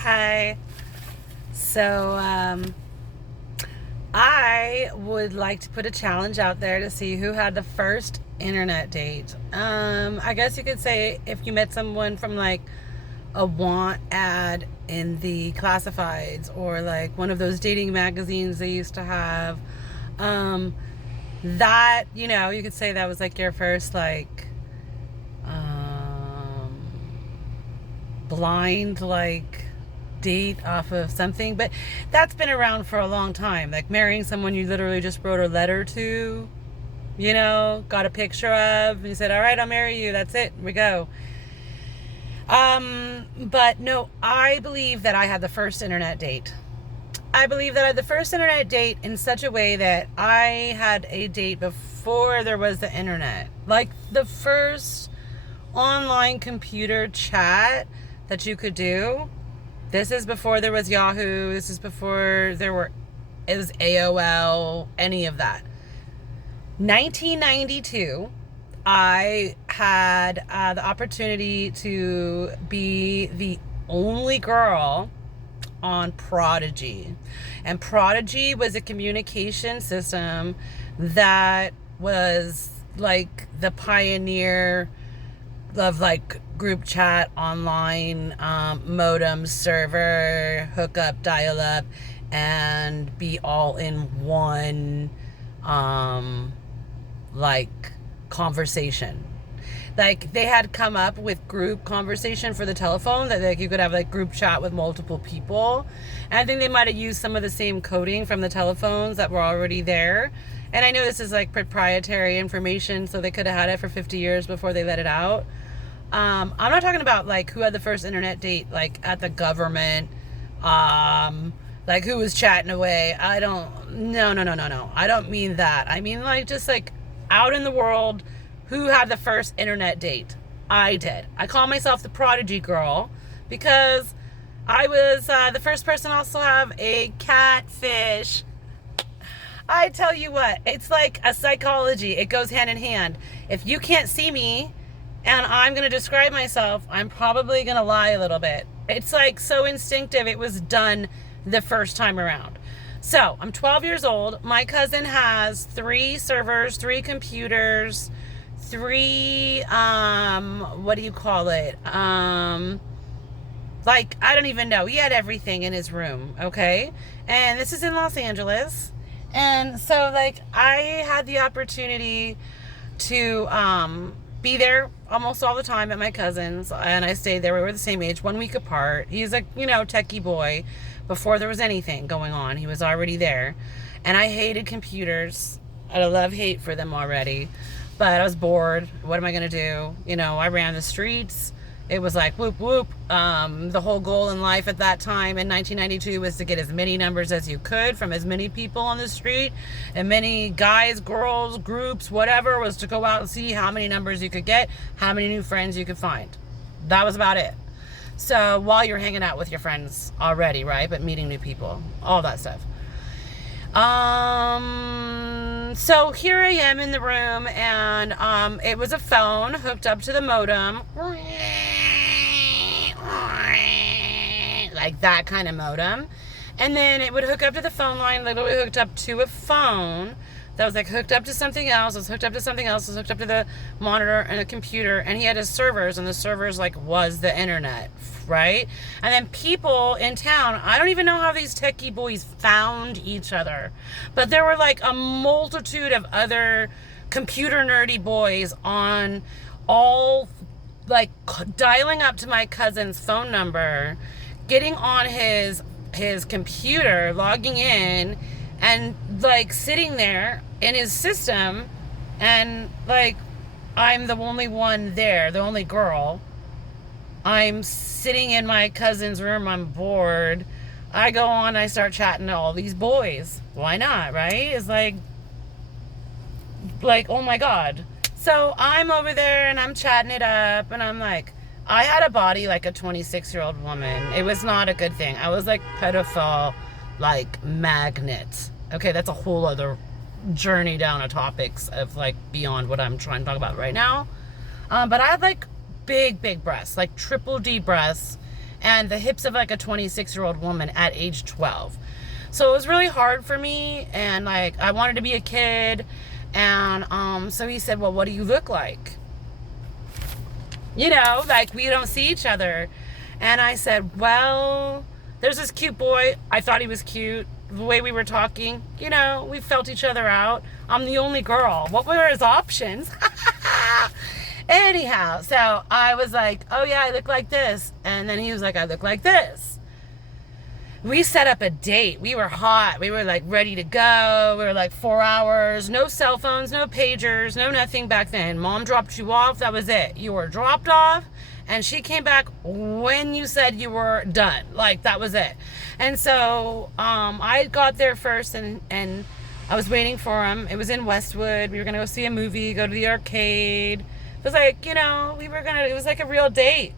Hi. So, I would like to put a challenge out there to see who had the first internet date. I guess you could say if you met someone from like a want ad in the classifieds or like one of those dating magazines they used to have. Um, that, you could say that was like your first like um blind like date off of something, but that's been around for a long time. Like marrying someone you literally just wrote a letter to, got a picture of, and you said, "All right, I'll marry you." That's it. We go. But no, I believe that I had the first internet date. I believe that I had the first internet date in such a way that I had a date before there was the internet. Like the first online computer chat that you could do. This is before there was Yahoo. This is before it was AOL, any of that. 1992, I had the opportunity to be the only girl on Prodigy. And Prodigy was a communication system that was like the pioneer of like group chat, online, modem, server, hookup, dial up, and be all in one like conversation. Like they had come up with group conversation for the telephone that like you could have like group chat with multiple people. And I think they might have used some of the same coding from the telephones that were already there. And I know this is like proprietary information, so they could have had it for 50 years before they let it out. I'm not talking about like who had the first internet date, like at the government, like who was chatting away. No. I don't mean that. I mean like just like out in the world, who had the first internet date? I did. I call myself the Prodigy girl because I was the first person also have a catfish. I tell you what, it's like a psychology. It goes hand in hand. If you can't see me and I'm going to describe myself, I'm probably going to lie a little bit. It's like so instinctive. It was done the first time around. So I'm 12 years old. My cousin has 3 servers, 3 computers, 3, what do you call it? Like, I don't even know. He had everything in his room. Okay. And this is in Los Angeles. And so like I had the opportunity to, be there almost all the time at my cousin's, and I stayed there. We were the same age, 1 week apart. He's a techie boy. Before there was anything going on, he was already there, and I hated computers. I had a love-hate for them already, but I was bored. What am I gonna do? I ran the streets. It was like whoop whoop. The whole goal in life at that time in 1992 was to get as many numbers as you could from as many people on the street, and many guys, girls, groups, whatever, was to go out and see how many numbers you could get, how many new friends you could find. That was about it. So while you're hanging out with your friends already, right? But meeting new people, all that stuff. So here I am in the room, and it was a phone hooked up to the modem. Like that kind of modem. And then it would hook up to the phone line, literally hooked up to a phone that was like hooked up to something else, was hooked up to something else, was hooked up to the monitor and a computer, and he had his servers, and the servers like was the internet, right? And then people in town, I don't even know how these techie boys found each other, but there were like a multitude of other computer nerdy boys on all like dialing up to my cousin's phone number, getting on his computer, logging in, and like sitting there in his system, and like I'm the only one there, the only girl. I'm sitting in my cousin's room, I'm bored. I go on, I start chatting to all these boys. Why not, right? It's like oh my god. So I'm over there and I'm chatting it up, and I'm like, I had a body like a 26-year-old woman. It was not a good thing. I was like pedophile, like magnet. Okay, that's a whole other journey down a topics of like beyond what I'm trying to talk about right now. But I had like big breasts, like triple D breasts, and the hips of like a 26-year-old woman at age 12. So it was really hard for me, and like I wanted to be a kid, and so he said, well, what do you look like? You know, like we don't see each other. And I said, well, there's this cute boy. I thought he was cute. The way we were talking, you know, we felt each other out. I'm the only girl. What were his options? Anyhow, so I was like, oh yeah, I look like this. And then he was like, I look like this. We set up a date. We were hot. We were like ready to go. We were like 4 hours. No cell phones, no pagers, no nothing back then. Mom dropped you off. That was it. You were dropped off, and she came back when you said you were done. Like, that was it. And so I got there first, and I was waiting for him. It was in Westwood. We were going to go see a movie, go to the arcade. It was like, you know, it was like a real date.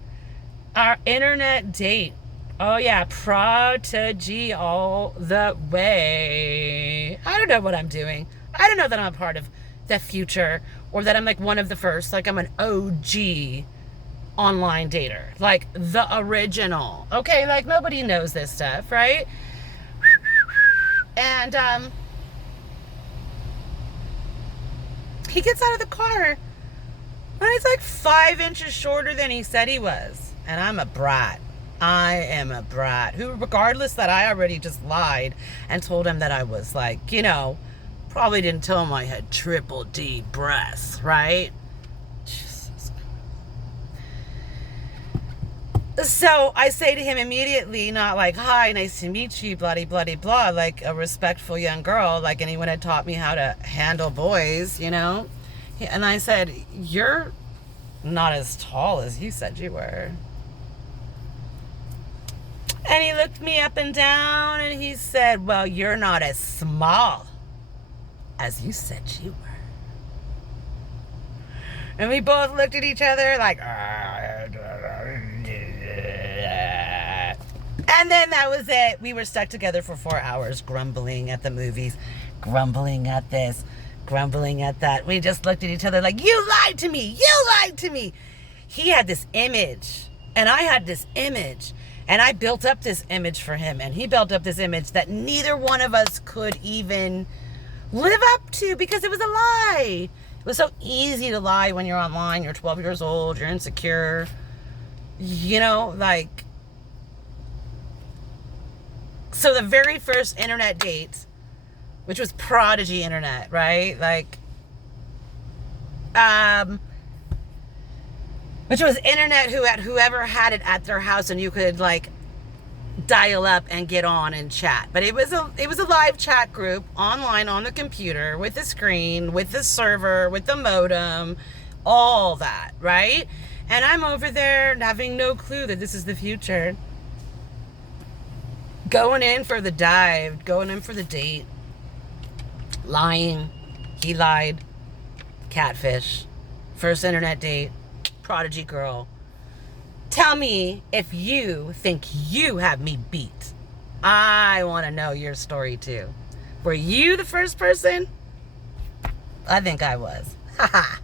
Our internet date. Oh yeah, prodigy all the way. I don't know what I'm doing. I don't know that I'm a part of the future, or that I'm like one of the first. Like I'm an OG online dater. Like the original. Okay, like nobody knows this stuff, right? And he gets out of the car, and he's like 5 inches shorter than he said he was. And I'm a brat. I am a brat who, regardless that I already just lied and told him that I was like, you know, probably didn't tell him I had triple D breasts, right? Jesus Christ. So I say to him immediately, not like, hi, nice to meet you, bloody, bloody, blah, like a respectful young girl, like anyone had taught me how to handle boys, you know? And I said, you're not as tall as you said you were. And he looked me up and down, and he said, well, you're not as small as you said you were. And we both looked at each other like, and then that was it. We were stuck together for 4 hours, grumbling at the movies, grumbling at this, grumbling at that. We just looked at each other like, you lied to me. You lied to me. He had this image, and I had this image. And I built up this image for him, and he built up this image that neither one of us could even live up to, because it was a lie. It was so easy to lie when you're online. You're 12 years old. You're insecure. You know, like... So the very first internet date, which was Prodigy internet, right? Like... which was internet whoever had it at their house, and you could like dial up and get on and chat. But it was a live chat group online on the computer with the screen, with the server, with the modem, all that, right? And I'm over there having no clue that this is the future. Going in for the dive, going in for the date. Lying. He lied. Catfish. First internet date. Prodigy girl. Tell me if you think you have me beat. I want to know your story too. Were you the first person? I think I was. Haha.